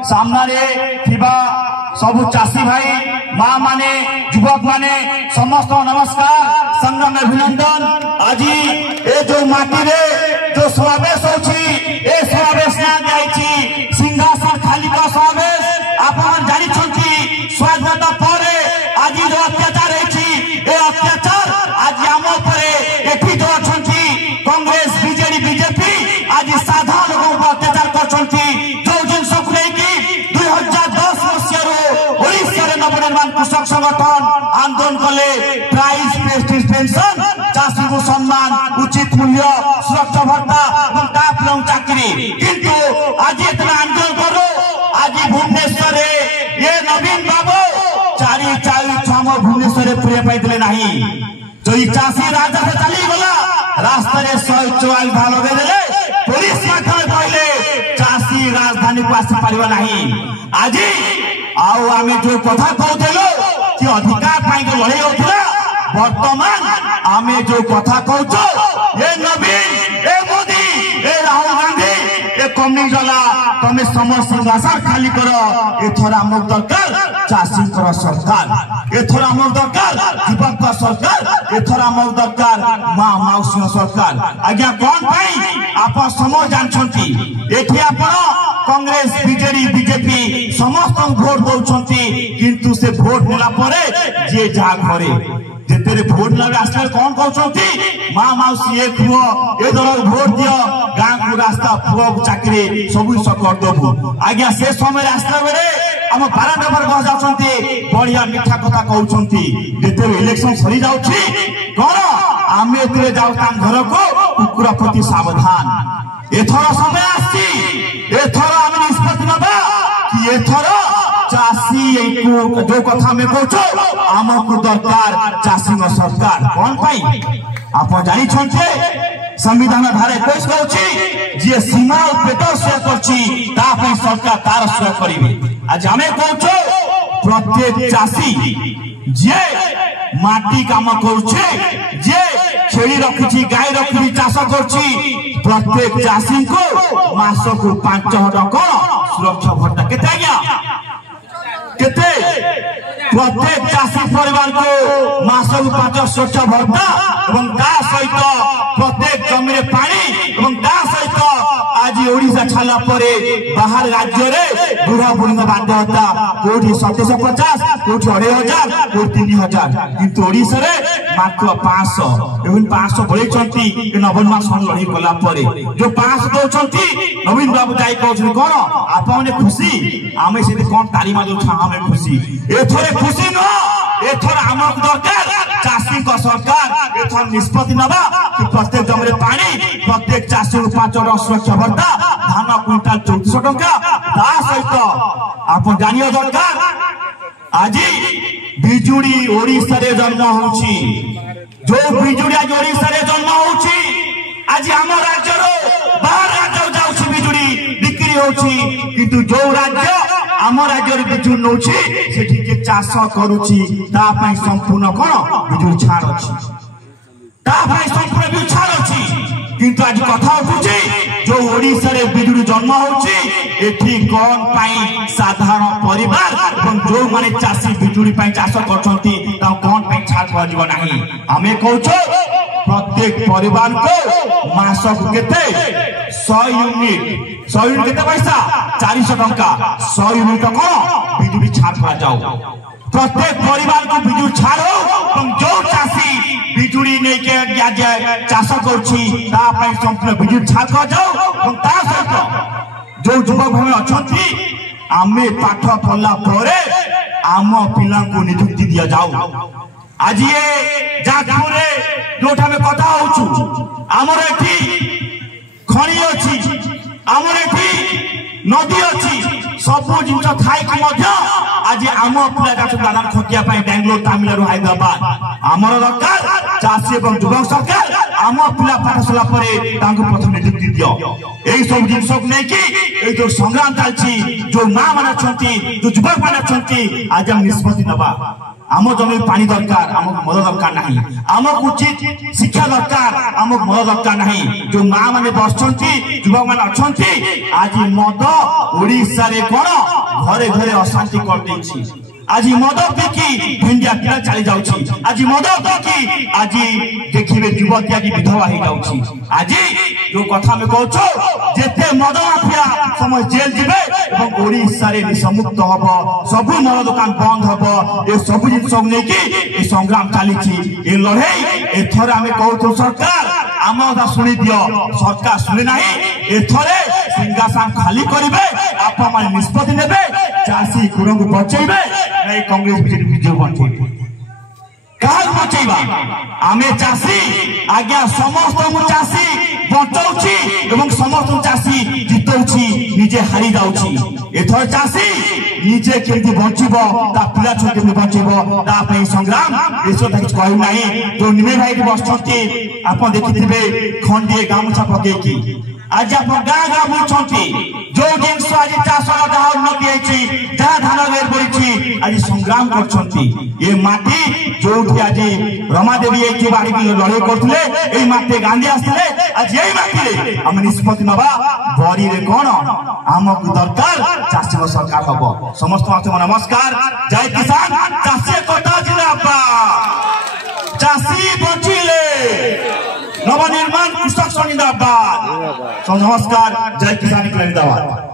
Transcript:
सामने थिबा सबु चासी भाई माँ माने युवक माने समस्त नमस्कार संग्राम अभिनंदन। आज ए जो माटी रे जो समावेश होची ए समावेश ना जाईची सिंहासन खाली का समावेश आपन जानि छंती स्वाधीनता परे आज जो अत्याचार हेची ए अत्याचार आज आम परे एठी जो छंती कांग्रेस बीजेडी बीजेपी आज साधारण लोगों पर अत्याचार करछंती जो जिनस को लेकी 2010 मसियारो ओडिशा रे नवनिर्माण कृषक संगठन आंदोलन कले प्राइस प्रेस्टीज पेंशन चाषी को सम्मान उचित मूल्य सुरक्षा भत्ता और टाप चाकरी किंतु आज इतना आंदोलन करो आज भुवनेश्वर ये नवीन बाबू चारी छम भुवनेश्वर पूरे पाइले नहीं जो चाषी राजा से चली गला रास्ता 144 धान लगे पुलिस कहले चाषी राजधानी को आसी पार नहीं। आज आउ आम जो कथा कहूलो कि अधिकार पाई लड़ाई होता वर्तमान आम जो कथा कहूँ ये नवीन ए मोदी ए राहुल गांधी ए कम्युनिस्ट वाला तमें समस्त सिंहासन खाली कर एथर आम दरकार चाषी सरकार एथर आम दरकार युवक सरकार एथर आम दरकार माँ मौसी सरकार। आज्ञा कौन पाई आप समझ जानछंती एठी आपण कांग्रेस बीजेडी बीजेपी समस्त भोट दौरान किंतु से भोट नेला परे जे जा घरे जेतेरे भोट लगे आसले कौन कहते माँ मौसी एक पुओ ए दल भोट दियो गाँ को रास्ता पुओ चाकरी सब कर देबू। आज्ञा से समय आसला बेले आम बारा नंबर कह जाउछंती बढ़िया मिठा कथा कहउछंती जेतेरे इलेक्शन सरी जाउछि कोन आमे एतरे जाउ ताम घर को कुकुरा प्रति सावधान एथर समय आछि एथर आम निष्पत्ति नबा कि एथर चाषी को जो कथा में कहूँ आमको दरकार चाषी सरकार कौन पाई आप जानी छे संविधान धारा 21 कहूँ जी सीमा और पेट से कर सरकार तार सुरक्षा करेंगे। आज आम कहूँ प्रत्येक चाषी जे माटी काम करुचे जे छेली रखी गाय रखी चाष कर प्रत्येक चाषी को मास को 5,000 टका सुरक्षा भत्ता केते आज्ञा केते प्रत्येक चाषी परिवार को मासक 5 सुरक्षा भत्ता और सहित प्रत्येक जमी पानी और सहित आज ओडिशा छाला परे बाहर राज्य रे बुढ़ा बुढ़ी बाध्य होता कोठी 750 कोठी 2,500 कोठी 3,000 किंतु ओडिशा रे मात्र 500 एवं 500 बढ़ेचंती नवनिर्माण सन लड़ी गला परे जो 500 दउचंती नवीन बाबू जाई कहउछन कोन आपने खुशी आमे से कोन ताली मा जो छामे खुशी एथरे खुशी न एथर आमक दरकार चाषी को सरकार एथर निष्पत्ति नबा कि प्रत्येक जमरे पानी प्रत्येक चाषी को 5,000 सुरक्षा भत्ता धान क्विंटाल 3400 टका ता सहित आप जानियो दरकार आज बिजुड़ी ओडिशा रे जन्म होउची जो बिजुड़ी आज ओडिशा रे जन्म होउची आज हम राज्य रो बाहर राज्य जाउची बिजुड़ी बिक्री होउची किंतु जो राज्य आम राज्य बिजुड़ी नौची सेठी के चाष करूची ता पई संपूर्ण कोन बिजुड़ी छाड़ अछि ता पई संपूर्ण बिजुड़ी छाड़ अछि किंतु आज कथा उठुची जो ओडिशा रे बिजुड़ी जन्म होउची एठी कोन पई साधारण परिवार और जो माने चाषी बिजुड़ी पई चाष करछंती ता कोन पई छाड़ परजिबो नाही। हमें कहूछो प्रत्येक परिवार को मासक केते 100 यूनिट केते पैसा 400 टका 100 यूनिट को बिजुली छाड़ पा जाओ प्रत्येक परिवार को बिजुली छाड़ो और जो चाषी बिजुली नहीं के आज चाष करछि ता पई संपूर्ण बिजुली छाड़ कर जाओ और ता सहित जो युवक भाई अछंती आमे पाठ पढ़ला परे आम पिला को नियुक्ति दिया जाओ। आज ये जागपुरे जोठा में कथा होछु आमर एठी खणी अछि आमर एठी नदी अछि सब जिंस थाई कि मध्य आज आम पिला का दाना खटिया पाई बेंगलोर तमिलनाडु हैदराबाद आमर दरकार चाषी एवं युवक सरकार आम पिला पाठशाला परे तांको प्रथम नियुक्ति दियो एई सब जिंस को नै कि ए जो संग्राम चलछि जो मां माने छंती जो युवक माने छंती आज हम निष्पत्ति नबा आम जमी पानी दरकार आमको मद दरकार नहीं आमको उचित शिक्षा दरकार आमको मद दरकार नहीं जो माँ माने बसुंच युवक मैंने अच्छा आज मद ओडिशा रे कौन घरे घरे अशांति कर आज मद पिकी भिंडिया पिला चली जाउछि आज मद पिकी आज देखिबे युवती आज विधवा हो जाउछि आज जो कथा में कहछो जेते मद माफिया समय जेल जिबे एवं ओडिशा रे निसमुक्त हबो सब मद दुकान बंद हबो ए सब जिन सब नै कि ए संग्राम चलीछि ए लड़ाई एथर आमे कहछो सरकार आम कथा शुणी दियो सरकार शुणी नाही एथरे सिंहासन खाली करिवे आप मान निष्पत्ति नेबे चासी गुरु को बचैबे नहीं कांग्रेस बीजेपी विजय बंटे कहा बचैबा आमे चासी आज्ञा समस्त चासी बचाउछि एवं समस्त चासी जितौछि निजे हारी जाउछि एथर चासी निजे केमति बंचिबो ता पिला छो केमति बंचिबो ता पई संग्राम एसो तक कहू नाही जो निमे भाई बसछंती आपण देखिथिबे खंडिए गामछा पकेकी आज आप गाँ गाँ बुझे जो जिनस आज चाष जहाँ उन्नति होती जहाँ धान बेर पड़ी आज संग्राम कर माटी जो आज रमादेवी बाड़ी लड़ाई करते माटी गांधी आसते आज यही माटी आम निष्पत्ति नवा बड़ी रे कौन आमको दरकार चाषी सरकार हम समस्त नमस्कार जय किसान चाषी कटा जिंदाबाद चाषी बचिले नवनिर्माण कृषक जिंदाबाद नमस्कार जय किसान जिंदाबाद।